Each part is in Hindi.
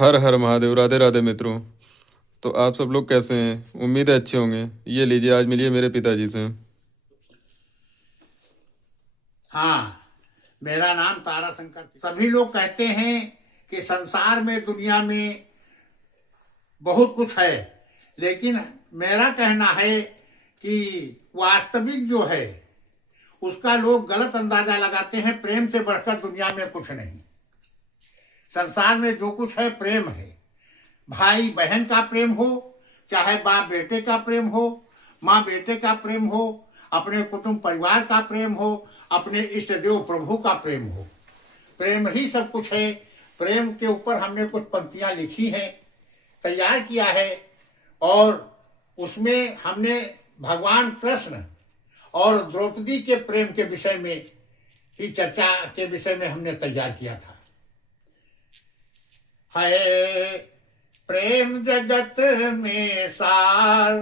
हर हर महादेव। राधे राधे मित्रों। तो आप सब लोग कैसे हैं? उम्मीद है अच्छे होंगे। ये लीजिए, आज मिलिए मेरे पिताजी से। हाँ, मेरा नाम ताराशंकर। सभी लोग कहते हैं कि संसार में दुनिया में बहुत कुछ है, लेकिन मेरा कहना है कि वास्तविक जो है उसका लोग गलत अंदाजा लगाते हैं। प्रेम से बढ़कर दुनिया में कुछ नहीं। संसार में जो कुछ है प्रेम है। भाई बहन का प्रेम हो, चाहे बाप बेटे का प्रेम हो, माँ बेटे का प्रेम हो, अपने कुटुंब परिवार का प्रेम हो, अपने इष्ट देव प्रभु का प्रेम हो। प्रेम ही सब कुछ है। प्रेम के ऊपर हमने कुछ पंक्तियां लिखी हैं, तैयार किया है, और उसमें हमने भगवान कृष्ण और द्रौपदी के प्रेम के विषय में ही चर्चा के विषय में हमने तैयार किया था। है प्रेम जगत में सार,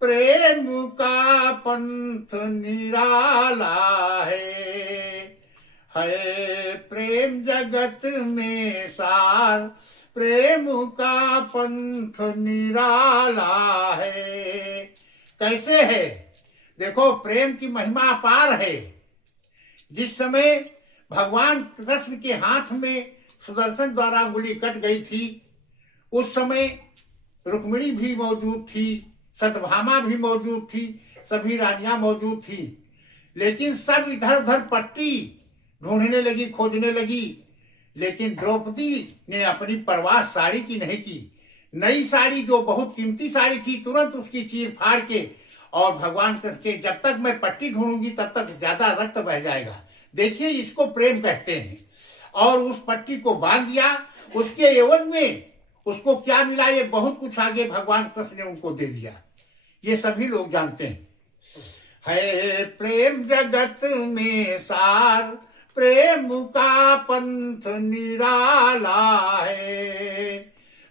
प्रेम का पंथ निराला है प्रेम जगत में सार, प्रेम का पंथ निराला है। कैसे है? देखो, प्रेम की महिमा अपार है। जिस समय भगवान कृष्ण के हाथ में सुदर्शन द्वारा अंगुली कट गई थी, उस समय रुक्मिणी भी मौजूद थी, सत्यभामा भी मौजूद थी, सभी रानियां मौजूद थी। लेकिन सब इधर उधर पट्टी ढूंढने लगी, खोजने लगी, लेकिन द्रौपदी ने अपनी परवाह साड़ी की नहीं की। नई साड़ी, जो बहुत कीमती साड़ी थी, तुरंत उसकी चीर फाड़ के, और भगवान कृष्ण के, जब तक मैं पट्टी ढूंढूंगी तब तक ज्यादा रक्त बह जाएगा। देखिए, इसको प्रेम कहते हैं। और उस पट्टी को बांध दिया। उसके एवज में उसको क्या मिला? ये बहुत कुछ आगे भगवान कृष्ण ने उनको दे दिया। ये सभी लोग जानते हैं। है प्रेम जगत में सार, प्रेम का पंथ निराला है।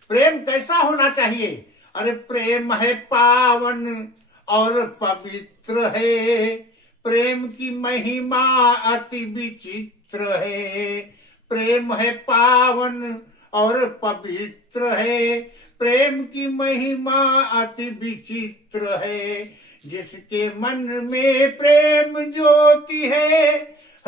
प्रेम कैसा होना चाहिए? अरे, प्रेम है पावन और पवित्र है, प्रेम की महिमा अति विचित्र है। प्रेम है पावन और पवित्र है, प्रेम की महिमा अति विचित्र है। जिसके मन में प्रेम ज्योति है,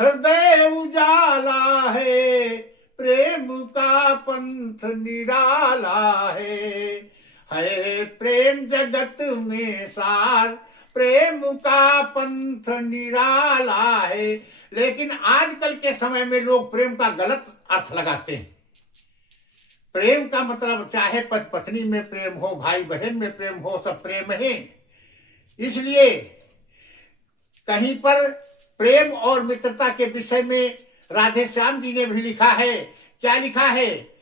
हृदय उजाला है, प्रेम का पंथ निराला है प्रेम जगत में सार, प्रेम का पंथ निराला है। लेकिन आजकल के समय में लोग प्रेम का गलत अर्थ लगाते हैं। प्रेम का मतलब चाहे पति पत्नी में प्रेम हो, भाई बहन में प्रेम हो, सब प्रेम है। इसलिए कहीं पर प्रेम और मित्रता के विषय में राधे श्याम जी ने भी लिखा है। क्या लिखा है?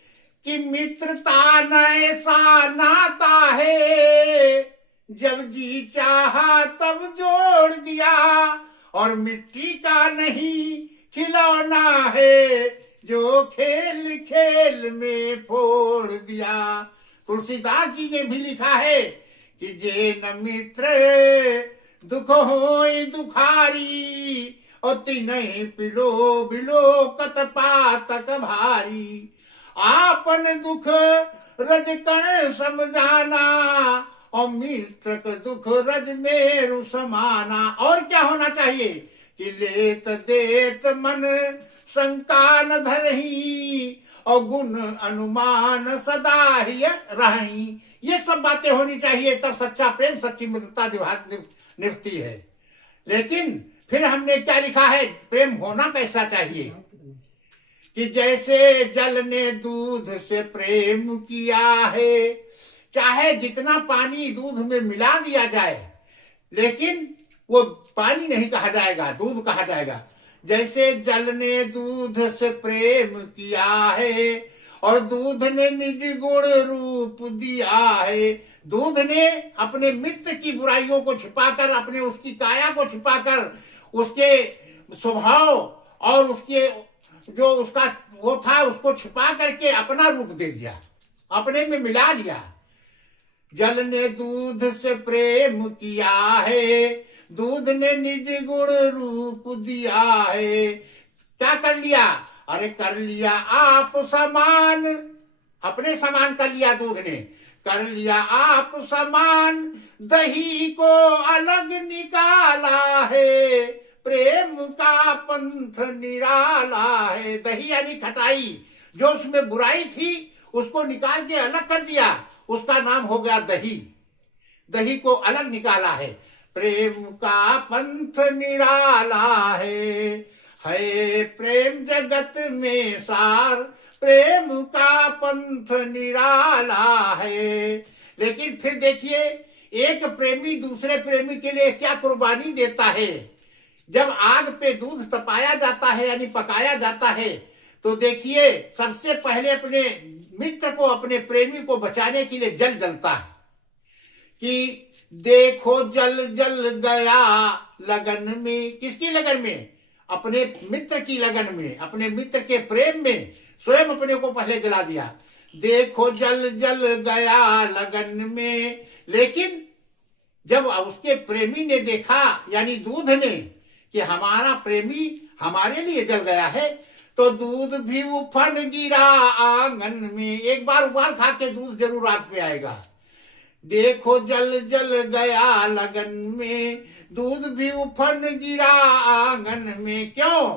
कि मित्रता न ऐसा नाता है, जब जी चाहा तब जोड़ दिया, और मिट्टी का नहीं खिलौना है, जो खेल खेल में फोड़ दिया। तुलसीदास जी ने भी लिखा है कि जे न मित्र दुख होई दुखारी, और तिनहि पिलो बिलो कत पातक भारी। आपन दुख रज कण समझाना, और मित्र का दुख रज मेरु समाना। और क्या होना चाहिए? कि लेत देत मन शंका न धरही, और गुण अनुमान सदा ही रही। ये सब बातें होनी चाहिए, तब सच्चा प्रेम, सच्ची मित्रता निभती है। लेकिन फिर हमने क्या लिखा है? प्रेम होना कैसा चाहिए? कि जैसे जल ने दूध से प्रेम किया है, चाहे जितना पानी दूध में मिला दिया जाए, लेकिन वो पानी नहीं कहा जाएगा, दूध कहा जाएगा। जैसे जल ने दूध से प्रेम किया है, और दूध ने निज गुण रूप दिया है। दूध ने अपने मित्र की बुराइयों को छिपाकर, अपने उसकी काया को छिपाकर, उसके स्वभाव और उसके जो उसका वो था उसको छिपा करके अपना रूप दे दिया, अपने में मिला लिया। जल ने दूध से प्रेम किया है, दूध ने निज गुण रूप दिया है। क्या कर लिया? अरे कर लिया आप समान अपने समान कर लिया दूध ने, कर लिया आप समान, दही को अलग निकाला है, प्रेम का पंथ निराला है। दही यानी खटाई, जो उसमें बुराई थी उसको निकाल के अलग कर दिया, उसका नाम हो गया दही। दही को अलग निकाला है, प्रेम का पंथ निराला है प्रेम जगत में सार, प्रेम का पंथ निराला है। लेकिन फिर देखिए, एक प्रेमी दूसरे प्रेमी के लिए क्या कुर्बानी देता है। जब आग पे दूध तपाया जाता है यानी पकाया जाता है, तो देखिए सबसे पहले अपने मित्र को, अपने प्रेमी को बचाने के लिए जल जलता है कि देखो जल जल गया लगन में। किसकी लगन में? अपने मित्र की लगन में, अपने मित्र के प्रेम में स्वयं अपने को पहले जला दिया। देखो जल जल गया लगन में। लेकिन जब उसके प्रेमी ने देखा, यानी दूध ने, कि हमारा प्रेमी हमारे लिए जल गया है, तो दूध भी उफन गिरा आंगन में। एक बार उबाल खा के दूध जरूर आग पे आएगा। देखो जल जल गया लगन में, दूध भी उफन गिरा आंगन में। क्यों?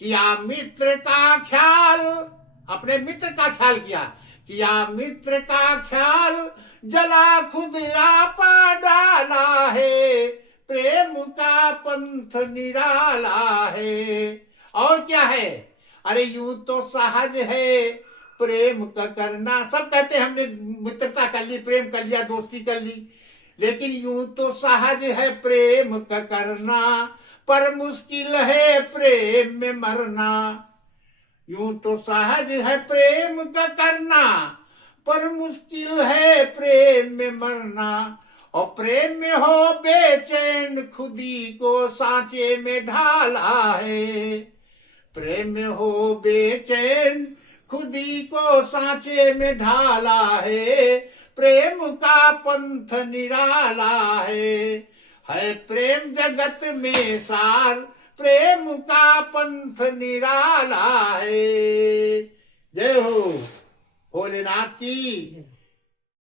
किया मित्र का ख्याल, अपने मित्र का ख्याल किया मित्र का ख्याल, जला खुद आपा डाला है, प्रेम का पंथ निराला है। और क्या है? अरे यूं तो सहज है प्रेम का करना। सब कहते हैं हमने मित्रता कर ली, प्रेम कर लिया, दोस्ती कर ली, लेकिन यूं तो सहज है प्रेम का करना, पर मुश्किल है प्रेम में मरना। यूं तो सहज है प्रेम का करना, पर मुश्किल है प्रेम में मरना। और प्रेम में हो बेचैन खुदी को सांचे में ढाला है, प्रेम में हो बेचैन खुदी को सांचे में ढाला है, प्रेम का पंथ निराला है प्रेम जगत में सार, प्रेम का पंथ निराला है। जय हो भोलेनाथ की।